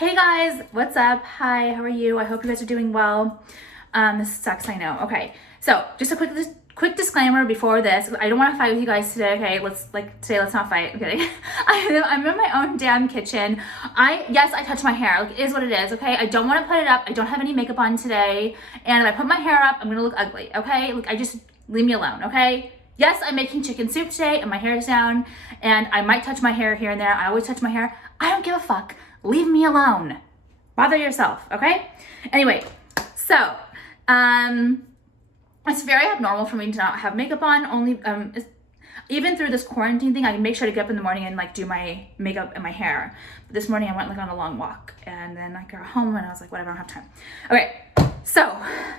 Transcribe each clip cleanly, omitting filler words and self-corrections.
Hey guys, what's up? Hi, how are you? I hope you guys are doing well. This sucks, I know. Okay, so just a quick disclaimer before this. I don't want to fight with you guys today. Okay, let's not fight. I'm kidding. I'm in my own damn kitchen. Yes, I touch my hair. Like, it is what it is. Okay, I don't want to put it up. I don't have any makeup on today, and if I put my hair up, I'm gonna look ugly. Okay, I just leave me alone. Okay. Yes, I'm making chicken soup today, and my hair is down, and I might touch my hair here and there. I always touch my hair. I don't give a fuck. Leave me alone. Bother yourself, okay? Anyway, so it's very abnormal for me to not have makeup on. Even through this quarantine thing, I make sure to get up in the morning and do my makeup and my hair. But this morning I went on a long walk, and then I got home and I was like, whatever, I don't have time. Okay, so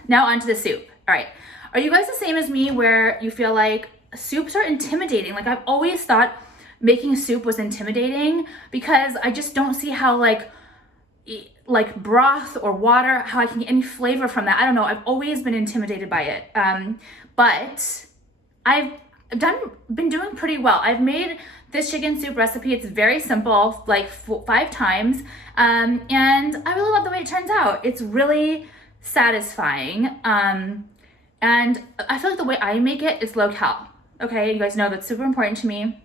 now on to the soup. All right, are you guys the same as me where you feel like soups are intimidating? Like, I've always thought making soup was intimidating because I just don't see how like broth or water, how I can get any flavor from that. I don't know. I've always been intimidated by it. But I've been doing pretty well. I've made this chicken soup recipe. It's very simple, like 5 times. And I really love the way it turns out. It's really satisfying. And I feel like the way I make it is low cal. Okay, you guys know that's super important to me.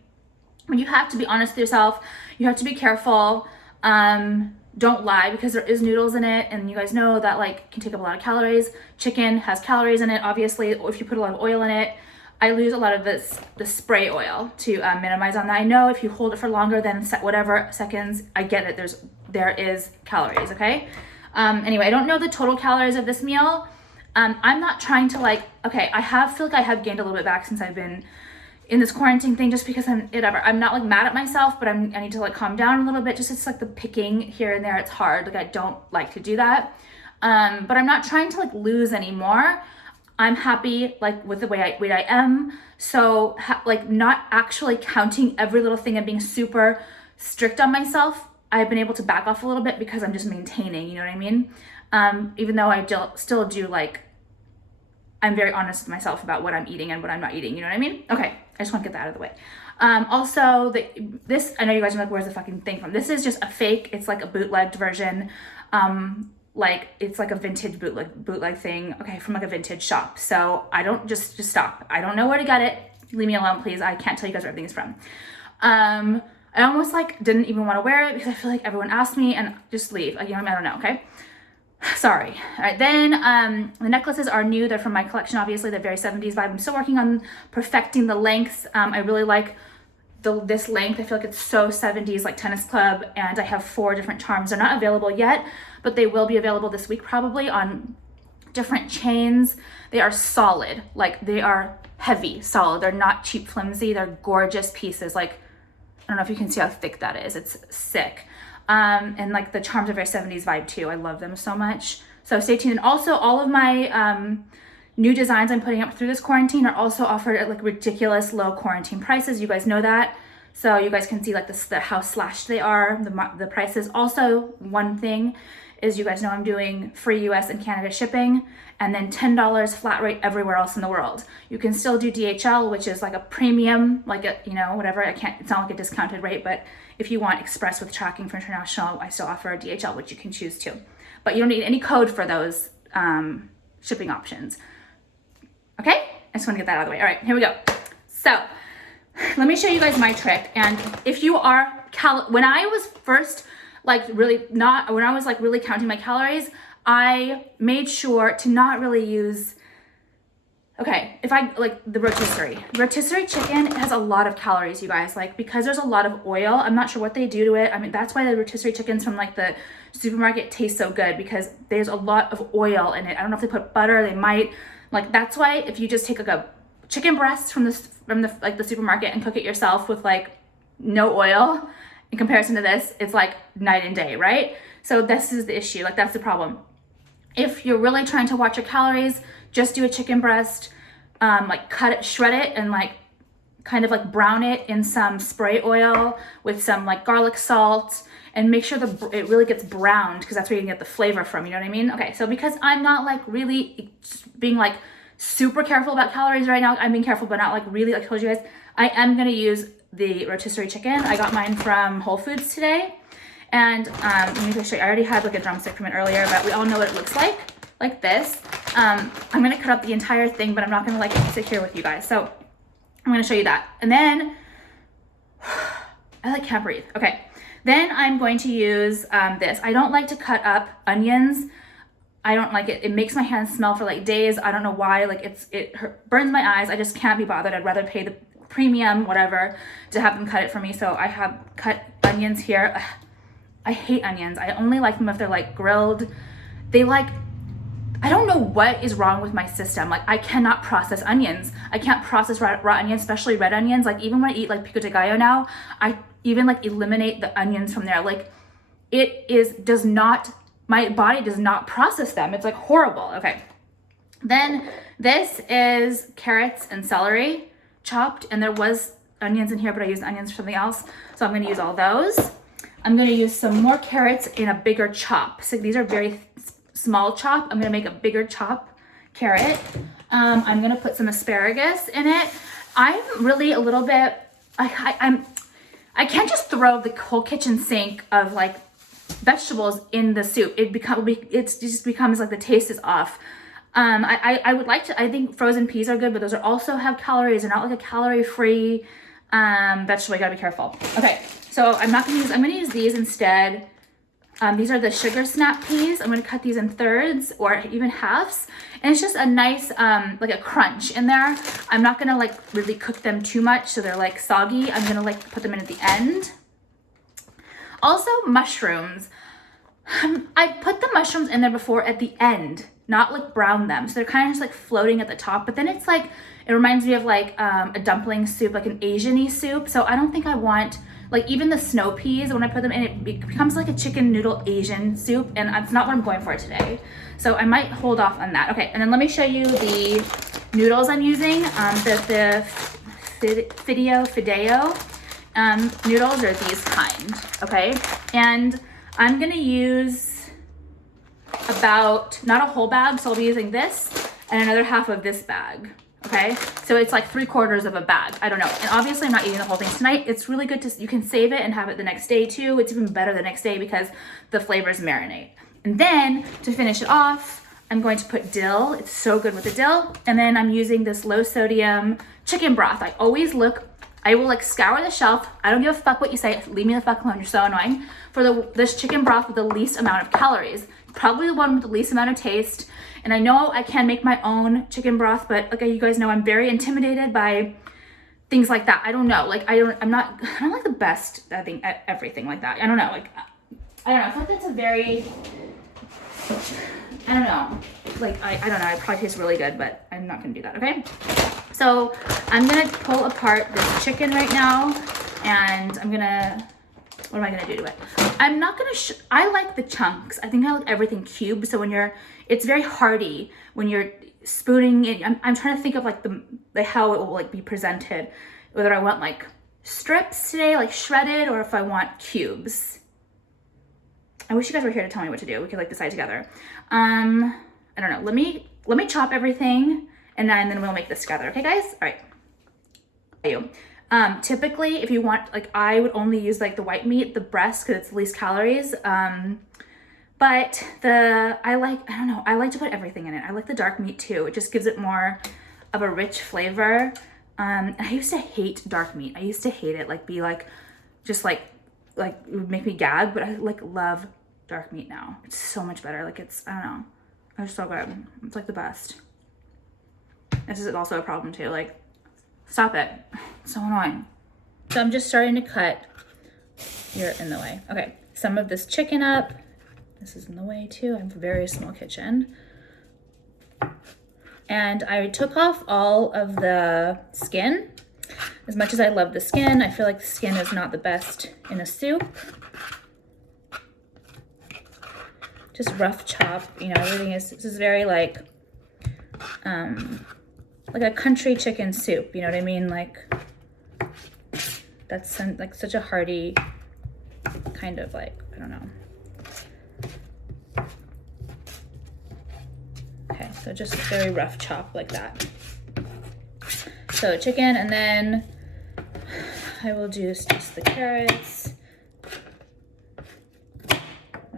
But you have to be honest with yourself. You have to be careful. Don't lie, because there is noodles in it, and you guys know that can take up a lot of calories. Chicken has calories in it, obviously. If you put a lot of oil in it, I lose a lot of the spray oil to minimize on that. I know if you hold it for longer than whatever seconds, I get it. There is calories. Okay. Anyway, I don't know the total calories of this meal. I'm not trying to okay. feel like I have gained a little bit back since I've been in this quarantine thing, just because I'm not mad at myself, but I need to calm down a little bit. Just it's the picking here and there, it's hard. I don't like to do that. But I'm not trying to lose anymore. I'm happy with the way I am. So not actually counting every little thing and being super strict on myself. I've been able to back off a little bit because I'm just maintaining, you know what I mean? Even though I still do I'm very honest with myself about what I'm eating and what I'm not eating, you know what I mean? Okay, I just want to get that out of the way. Also, this, I know you guys are where's the fucking thing from? This is just a fake, it's a bootlegged version. It's a vintage bootleg thing, okay, from a vintage shop. So I don't, just stop. I don't know where to get it. Leave me alone, please. I can't tell you guys where everything is from. I almost didn't even want to wear it because I feel like everyone asked me, and just leave. I don't know, okay? Sorry. All right, then the necklaces are new. They're from my collection, obviously. They're very 70s vibe. I'm still working on perfecting the lengths. I really like this length. I feel like it's so 70s, like tennis club, and I have 4 different charms. They're not available yet, but they will be available this week probably on different chains. They are solid. They are heavy, solid. They're not cheap, flimsy. They're gorgeous pieces. I don't know if you can see how thick that is. It's sick. And the charms are very 70s vibe too. I love them so much. So stay tuned. And also all of my new designs I'm putting up through this quarantine are also offered at ridiculous low quarantine prices. You guys know that. So you guys can see how slashed they are, the prices. Also, one thing is, you guys know I'm doing free US and Canada shipping, and then $10 flat rate everywhere else in the world. You can still do DHL, which is a premium, whatever. It's not a discounted rate, but if you want express with tracking for international, I still offer a DHL, which you can choose to. But you don't need any code for those shipping options. Okay? I just want to get that out of the way. All right, here we go. So let me show you guys my trick. And if you are, when I was first really counting my calories, I made sure to not really use, if I the rotisserie chicken has a lot of calories, you guys, because there's a lot of oil. I'm not sure what they do to it. I mean, that's why the rotisserie chickens from the supermarket taste so good, because there's a lot of oil in it. I don't know if they put butter, they might, that's why if you just take a chicken breast from the supermarket and cook it yourself with no oil, in comparison to this, it's night and day, right? So this is the issue. That's the problem. If you're really trying to watch your calories, just do a chicken breast, cut it, shred it, and kind of brown it in some spray oil with some garlic salt, and make sure it really gets browned, because that's where you can get the flavor from, you know what I mean? Okay, so because I'm not really being super careful about calories right now, I'm being careful, but not really, I told you guys, I am gonna use the rotisserie chicken. I got mine from Whole Foods today, And let me show you. I already had like a drumstick from it earlier, but we all know what it looks like this. I'm gonna cut up the entire thing, but I'm not gonna like sit here with you guys. So I'm gonna show you that. And then, I like can't breathe. Okay, then I'm going to use this. I don't like to cut up onions. I don't like it. It makes my hands smell for like days. I don't know why. Like it burns my eyes. I just can't be bothered. I'd rather pay the premium, whatever, to have them cut it for me. So I have cut onions here. Ugh, I hate onions. I only like them if they're like grilled. I don't know what is wrong with my system. Like I cannot process onions. I can't process raw onions, especially red onions. Like even when I eat like pico de gallo now, I even like eliminate the onions from there. Like my body does not process them. It's like horrible. Okay. Then this is carrots and celery chopped, and there was onions in here, but I used onions for something else. So I'm gonna use all those. I'm gonna use some more carrots in a bigger chop. So these are very small chop. I'm gonna make a bigger chop carrot. I'm gonna put some asparagus in it. I'm really a little bit, I can't just throw the whole kitchen sink of like vegetables in the soup. It just becomes like the taste is off. I would like to, I think frozen peas are good, but those are also have calories. They're not like a calorie-free vegetable. You gotta be careful. Okay, so I'm gonna use these instead. These are the sugar snap peas. I'm gonna cut these in thirds or even halves. And it's just a nice, like a crunch in there. I'm not gonna like really cook them too much so they're like soggy. I'm gonna like put them in at the end. Also mushrooms. I put the mushrooms in there before at the end, not like brown them. So they're kind of just like floating at the top, but then it's like, it reminds me of like a dumpling soup, like an Asian-y soup. So I don't think I want, like even the snow peas, when I put them in, it becomes like a chicken noodle Asian soup, and that's not what I'm going for today. So I might hold off on that. Okay, and then let me show you the noodles I'm using. The Fideo noodles are these kind, okay? And I'm gonna use about, not a whole bag, so I'll be using this and another half of this bag. Okay, so it's like 3/4 of a bag. I don't know. And obviously I'm not eating the whole thing tonight. It's really good you can save it and have it the next day too. It's even better the next day because the flavors marinate. And then to finish it off, I'm going to put dill. It's so good with the dill. And then I'm using this low sodium chicken broth. I will like scour the shelf. I don't give a fuck what you say. Leave me the fuck alone. You're so annoying. For this chicken broth with the least amount of calories. Probably the one with the least amount of taste. And I know I can make my own chicken broth, but like you guys know, I'm very intimidated by things like that. I don't know. Like I'm not like the best, I think, at everything like that. I don't know. Like, I don't know. I feel like that's a very, I don't know. Like, I don't know. It probably tastes really good, but I'm not going to do that. Okay. So I'm going to pull apart this chicken right now, and I'm going to, what am I gonna do to it? I'm not gonna, I like the chunks. I think I like everything cubed. So when it's very hearty when you're spooning it. I'm trying to think of like how it will like be presented. Whether I want like strips today, like shredded, or if I want cubes. I wish you guys were here to tell me what to do. We could like decide together. I don't know. Let me chop everything, and then we'll make this together. Okay, guys? All right. Typically, if you want, like, I would only use like the white meat, the breast, because it's the least calories. But I don't know, I like to put everything in it. I like the dark meat too. It just gives it more of a rich flavor. I used to hate dark meat. I used to hate it, it would make me gag, but I like love dark meat now. It's so much better. Like I don't know. It's so good. It's like the best. This is also a problem too. Like, stop it. It's so annoying. So I'm just starting to cut. You're in the way. Okay, some of this chicken up. This is in the way too. I have a very small kitchen. And I took off all of the skin. As much as I love the skin, I feel like the skin is not the best in a soup. Just rough chop, you know, this is very like a country chicken soup, you know what I mean? Like, that's like such a hearty kind of like, I don't know. Okay, so just very rough chop like that. So chicken, and then I will do just the carrots.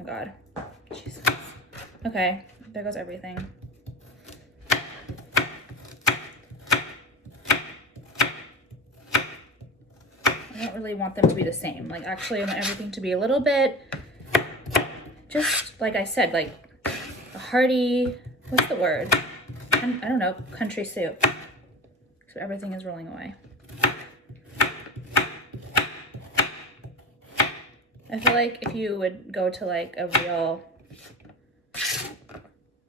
God. Jesus. Okay, there goes everything. I don't really want them to be the same. Like, actually, I want everything to be a little bit, just like I said, like a hearty, what's the word? I don't know, country soup. So everything is rolling away. I feel like if you would go to like a real,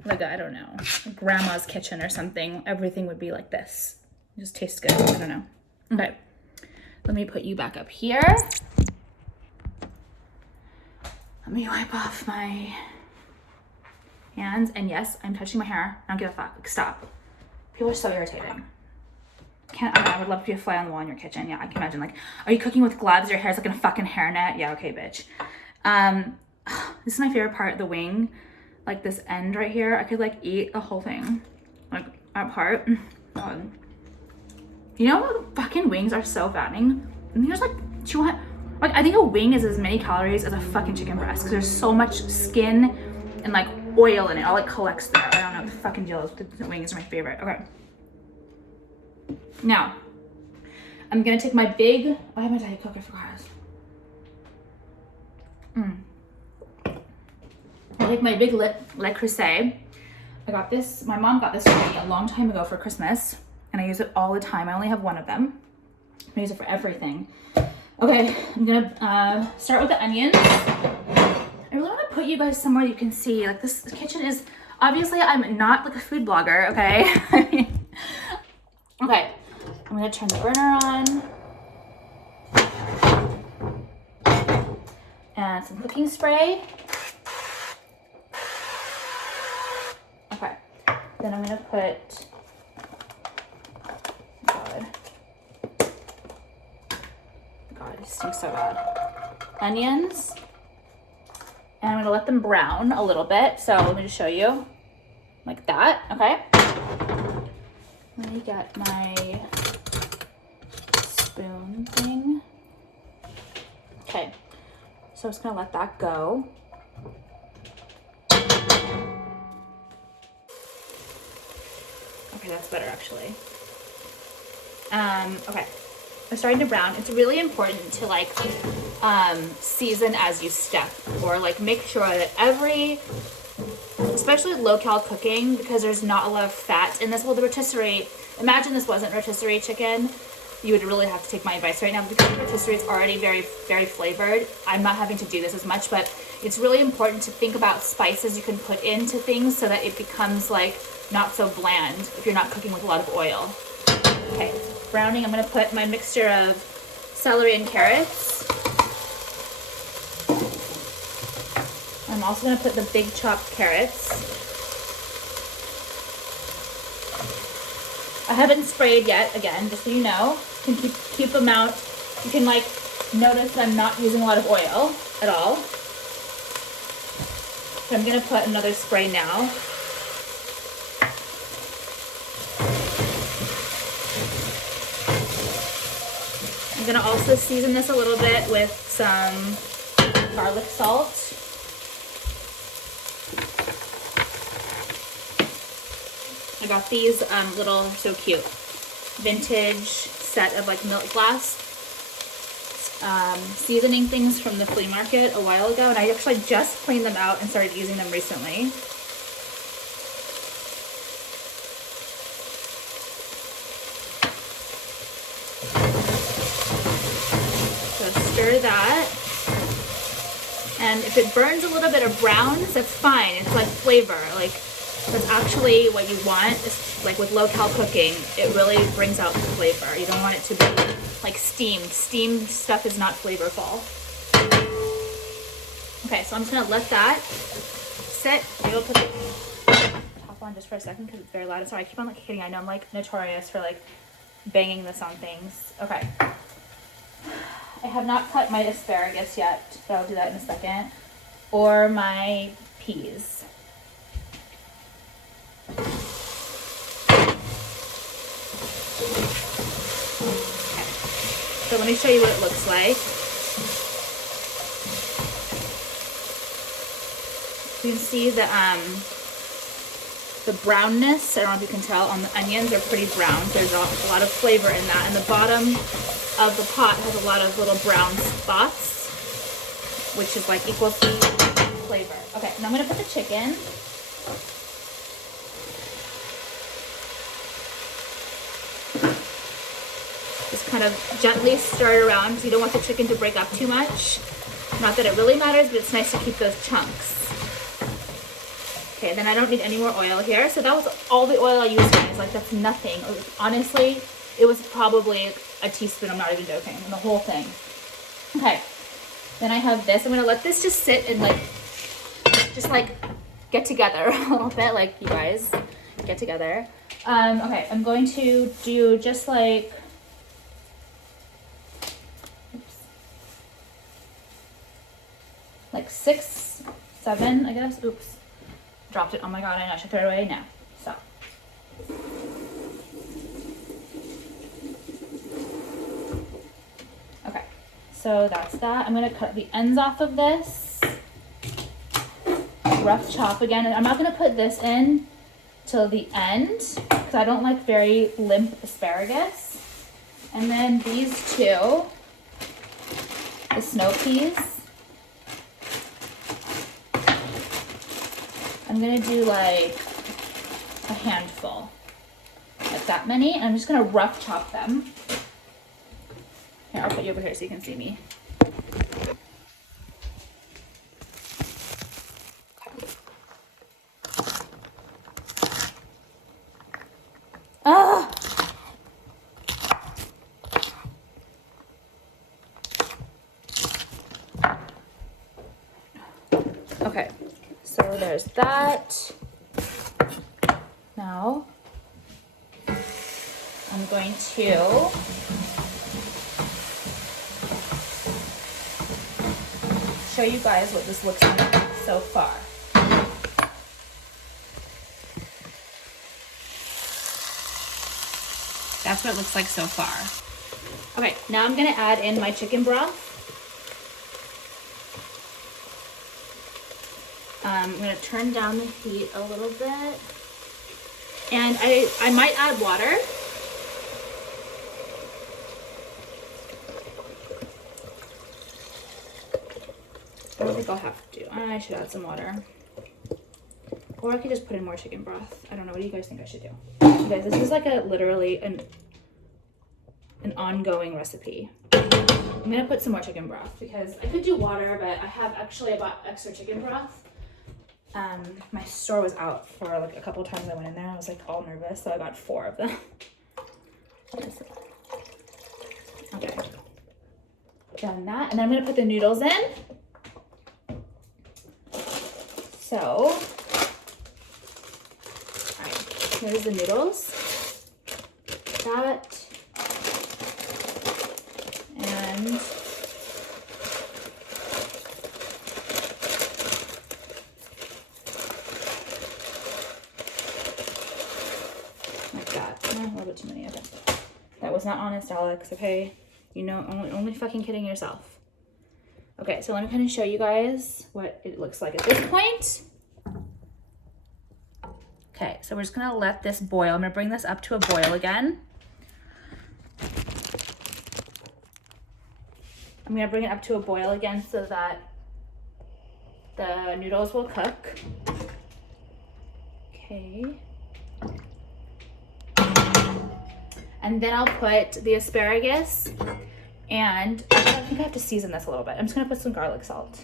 like, I don't know, grandma's kitchen or something, everything would be like this. It just tastes good. I don't know. Okay. Let me put you back up here. Let me wipe off my hands. And yes, I'm touching my hair. I don't give a fuck. Like, stop. People are so irritating. I would love to be a fly on the wall in your kitchen. Yeah, I can imagine. Like, are you cooking with gloves? Your hair's like in a fucking hairnet? Yeah, okay, bitch. This is my favorite part, the wing. Like this end right here. I could like eat the whole thing. Like, that part. God. You know, fucking wings are so fattening. And there's like 200, like I think a wing is as many calories as a fucking chicken breast because there's so much skin and like oil in it. All like collects there. I don't know what the fucking deal is. The wings are my favorite. Okay. Now, I'm gonna take my big, I have my Diet Coke, I forgot. I'll take my big Le Creuset. I got this, my mom got this for me a long time ago for Christmas. And I use it all the time. I only have one of them. I use it for everything. Okay, I'm gonna start with the onions. I really wanna put you guys somewhere you can see. Like this kitchen is, obviously I'm not like a food blogger, okay? Okay, I'm gonna turn the burner on. And some cooking spray. Okay, then I'm gonna put, God, it stinks so bad. Onions. And I'm gonna let them brown a little bit. So let me just show you. Like that, okay? Let me get my spoon thing. Okay, so I'm just gonna let that go. Okay, that's better actually. Okay, they're starting to brown. It's really important to like season as you step, or like make sure that especially low-cal cooking, because there's not a lot of fat in this. Well, the rotisserie, imagine this wasn't rotisserie chicken. You would really have to take my advice right now, because the rotisserie is already very, very flavored. I'm not having to do this as much, but it's really important to think about spices you can put into things so that it becomes like not so bland if you're not cooking with a lot of oil. Okay, browning, I'm gonna put my mixture of celery and carrots. I'm also gonna put the big chopped carrots. I haven't sprayed yet, again, just so you know. You can keep them out. You can like notice that I'm not using a lot of oil at all. So I'm gonna put another spray now. I'm gonna also season this a little bit with some garlic salt. I got these little, so cute, vintage set of like milk glass seasoning things from the flea market a while ago, and I actually just cleaned them out and started using them recently. So stir that, and if it burns a little bit of brown, that's fine. It's like flavor, like that's actually what you want. Is like with low-cal cooking, it really brings out the flavor. You don't want it to be like steamed. Steamed stuff is not flavorful. Okay, so I'm just gonna let that sit. Maybe I'll put the top on just for a second because it's very loud. Sorry, I keep on like hitting. I know I'm like notorious for like banging this on things. Okay. I have not cut my asparagus yet, but I'll do that in a second. Or my peas. Okay. So let me show you what it looks like. You can see the brownness, I don't know if you can tell, on the onions are pretty brown. So there's a lot of flavor in that. And the bottom of the pot has a lot of little brown spots, which is like equals the flavor. Okay, now I'm gonna put the chicken. Just kind of gently stir it around because you don't want the chicken to break up too much. Not that it really matters, but it's nice to keep those chunks. Okay, then I don't need any more oil here. So that was all the oil I used, guys. Like, that's nothing. Honestly, it was probably a teaspoon. I'm not even joking. The whole thing. Okay, then I have this. I'm gonna let this just sit and just get together a little bit. Like, you guys get together. Okay, I'm going to do just like, like 6, 7, I guess. Oops, dropped it. Oh my god, I know I should throw it away now. So okay, so that's that. I'm gonna cut the ends off of this. Rough chop again, and I'm not gonna put this in till the end because I don't like very limp asparagus. And then these two, the snow peas, I'm gonna do like a handful, like that many, and I'm just gonna rough chop them. Here, I'll put you over here so you can see me. Ah! Okay, so there's that. Now I'm going to show you guys what this looks like so far. That's what it looks like so far. Okay, now I'm gonna add in my chicken broth. I'm gonna turn down the heat a little bit. And I might add water. I don't think I'll have to. I should add some water. Or I could just put in more chicken broth. I don't know. What do you guys think I should do? You guys, this is like literally an ongoing recipe. I'm gonna put some more chicken broth because I could do water, but I bought extra chicken broth. My store was out for like a couple times I went in there. I was like all nervous, so I got 4 of them. Okay. Done that, and then I'm gonna put the noodles in. So, here's the noodles. That. And like that. Oh, a little bit too many. Okay. That was not honest, Alex, okay? You know, only fucking kidding yourself. Okay, so let me kind of show you guys what it looks like at this point. Okay, so we're just gonna let this boil. I'm gonna bring this up to a boil again. I'm gonna bring it up to a boil again so that the noodles will cook. Okay. And then I'll put the asparagus, and I think I have to season this a little bit. I'm just gonna put some garlic salt.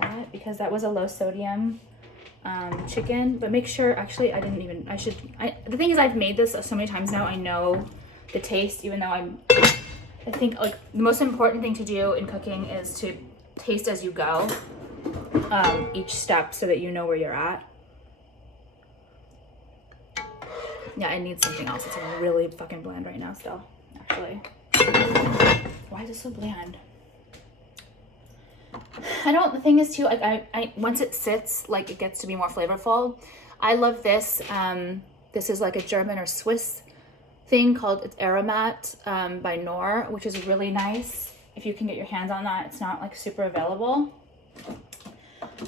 That, because that was a low sodium chicken, but make sure, actually the thing is, I've made this so many times now, I know the taste, even though I think like the most important thing to do in cooking is to taste as you go, each step, so that you know where you're at. Yeah, I need something else. It's really fucking bland right now still, actually. Why is it so bland? The thing is too, like I once it sits, like it gets to be more flavorful. I love this. This is like a German or Swiss thing called, it's Aromat by JOUER, which is really nice. If you can get your hands on that, it's not like super available.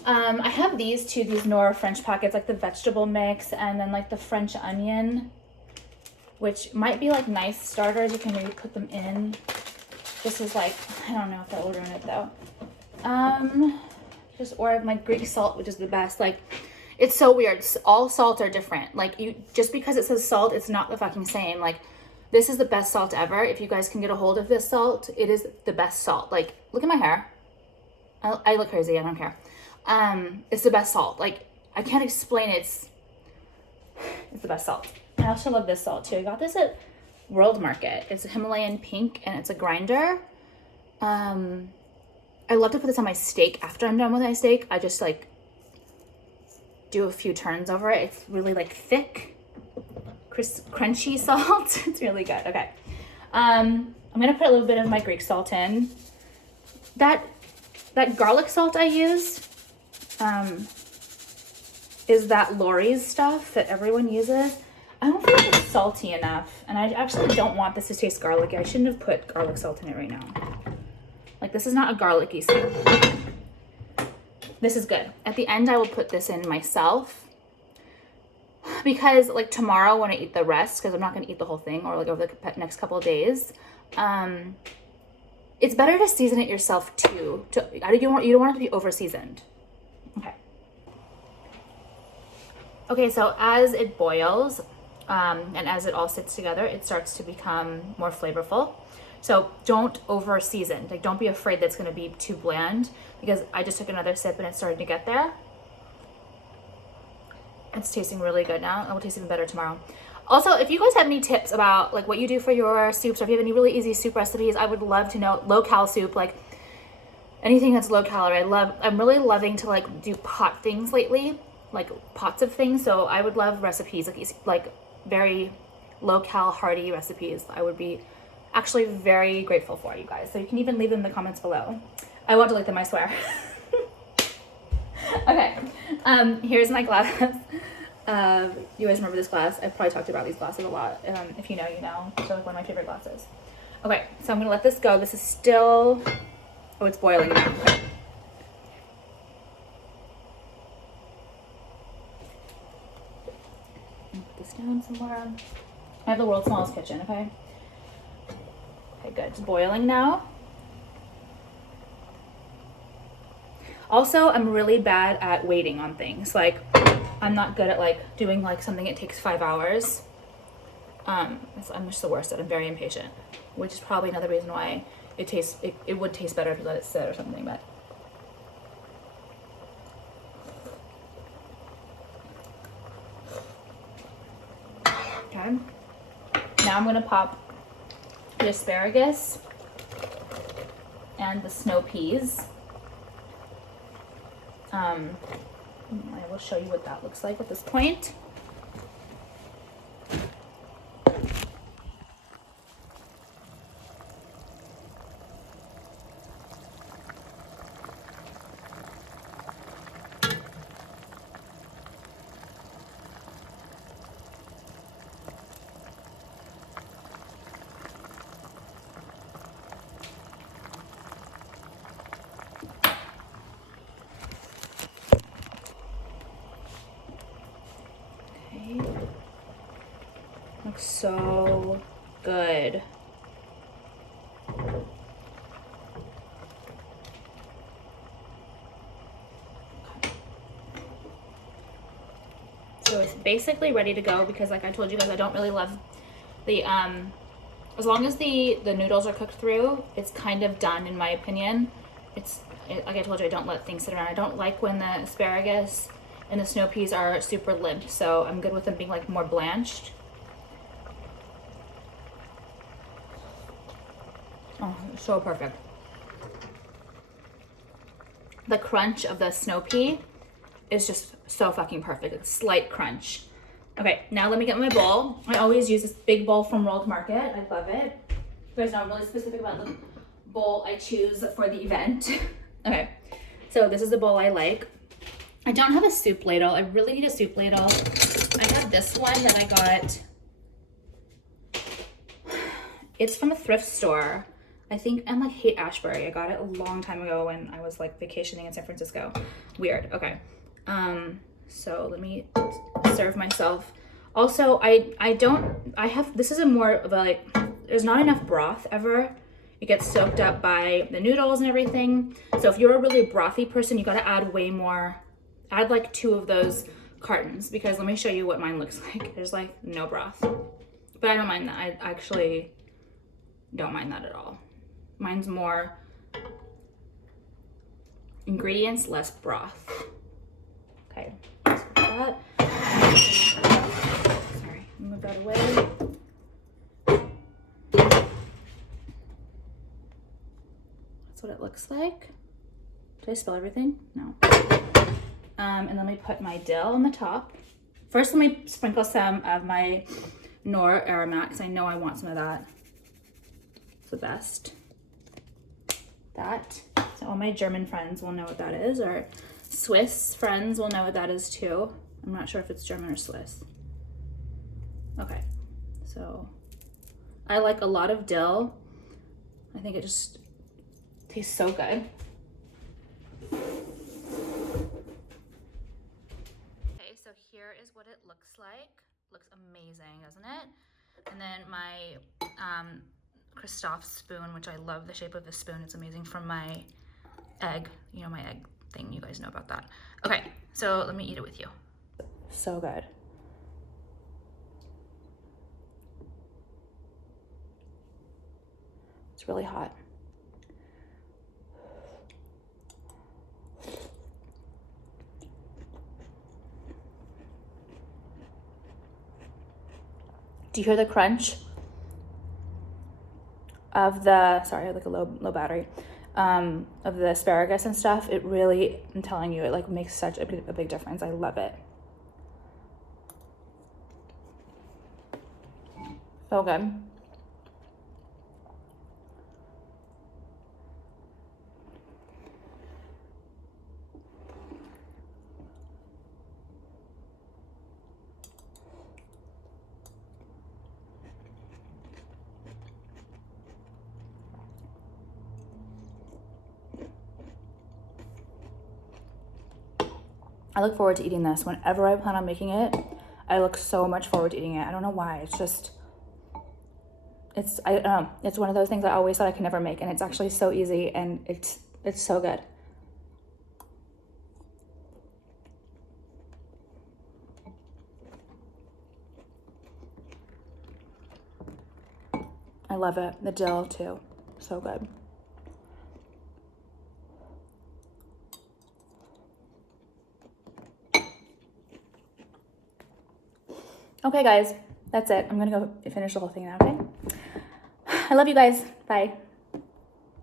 I have these two, these JOUER French packets, like the vegetable mix and then like the French onion, which might be like nice starters. You can maybe put them in. This is like, I don't know if that will ruin it though. Or I have my Greek salt, which is the best. Like, it's so weird. All salts are different. Like, you just because it says salt, it's not the fucking same. Like, this is the best salt ever. If you guys can get a hold of this salt, it is the best salt. Like, look at my hair. I look crazy. I don't care. It's the best salt. Like, I can't explain it. It's the best salt. I also love this salt too. I got this at World Market. It's a Himalayan pink and it's a grinder. I love to put this on my steak. After I'm done with my steak, I just like do a few turns over it. It's really like thick, crunchy salt. It's really good. Okay. I'm gonna put a little bit of my Greek salt in. That garlic salt I use is that Lori's stuff that everyone uses. I don't feel like it's salty enough, and I actually don't want this to taste garlicky. I shouldn't have put garlic salt in it right now. Like, this is not a garlicky soup. This is good. At the end, I will put this in myself because, like, tomorrow when I eat the rest, because I'm not going to eat the whole thing, or like over the next couple of days, it's better to season it yourself too. You don't want it to be over seasoned. Okay. Okay, so as it boils and as it all sits together, it starts to become more flavorful. So don't over season. Like, don't be afraid that's going to be too bland, because I just took another sip and it's starting to get there. It's tasting really good now. It will taste even better tomorrow. Also, if you guys have any tips about like what you do for your soups, or if you have any really easy soup recipes, I would love to know. Low cal soup, like anything that's low calorie. I'm really loving to like do pot things lately, like pots of things. So I would love recipes, like very low cal hearty recipes. I would be actually very grateful for, you guys. So you can even leave them in the comments below. I won't delete them, I swear. Okay, here's my glass. You guys remember this glass? I've probably talked about these glasses a lot. If you know, you know. They're like one of my favorite glasses. Okay, so I'm gonna let this go. This is still, oh, it's boiling now. Okay. Put this down somewhere. I have the world's smallest kitchen, okay? Okay, good. It's boiling now. Also, I'm really bad at waiting on things. Like, I'm not good at like doing like something that takes 5 hours. I'm just the worst at it. I'm very impatient, which is probably another reason why it would taste better if you let it sit or something. But okay, now I'm gonna pop the asparagus and the snow peas. I will show you what that looks like at this point. Looks so good. So it's basically ready to go, because like I told you guys, I don't really love the as long as the noodles are cooked through, it's kind of done in my opinion. Like I told you, I don't let things sit around. I don't like when the asparagus and the snow peas are super limp, so I'm good with them being like more blanched. Oh, so perfect. The crunch of the snow pea is just so fucking perfect. It's slight crunch. Okay, now let me get my bowl. I always use this big bowl from World Market. I love it. You guys know I'm really specific about the bowl I choose for the event. Okay, so this is the bowl I like. I don't have a soup ladle. I really need a soup ladle. I have this one that I got It's from a thrift store. I think I'm like Haight Ashbury. I got it a long time ago when I was like vacationing in San Francisco. Weird. Okay. So let me serve myself. Also, this is a more of a like, there's not enough broth ever. It gets soaked up by the noodles and everything. So if you're a really brothy person, you got to add way more. Add like 2 of those cartons, because let me show you what mine looks like. There's like no broth, but I don't mind that. I actually don't mind that at all. Mine's more ingredients, less broth. Okay, so that. Sorry, move that away. That's what it looks like. Did I spill everything? No. And let me put my dill on the top. First, let me sprinkle some of my Knorr aromat, because I know I want some of that. It's the best. That. So all my German friends will know what that is, or Swiss friends will know what that is too. I'm not sure if it's German or Swiss. Okay, so I like a lot of dill. I think it just tastes so good. Okay, so here is what it looks like. Looks amazing, doesn't it? And then my Christoph spoon, which I love the shape of the spoon. It's amazing, from my egg, you know, my egg thing. You guys know about that. Okay, so let me eat it with you. So good. It's really hot. Do you hear the crunch of the, sorry, I have like a low battery, of the asparagus and stuff? It really, I'm telling you, it like makes such a big difference. I love it. So good. I look forward to eating this. Whenever I plan on making it, I look so much forward to eating it. I don't know why. It's just, I don't know. It's one of those things I always thought I could never make, and it's actually so easy, and it's so good. I love it. The dill too. So good. Okay, guys, that's it. I'm gonna go finish the whole thing now, okay? I love you guys. Bye.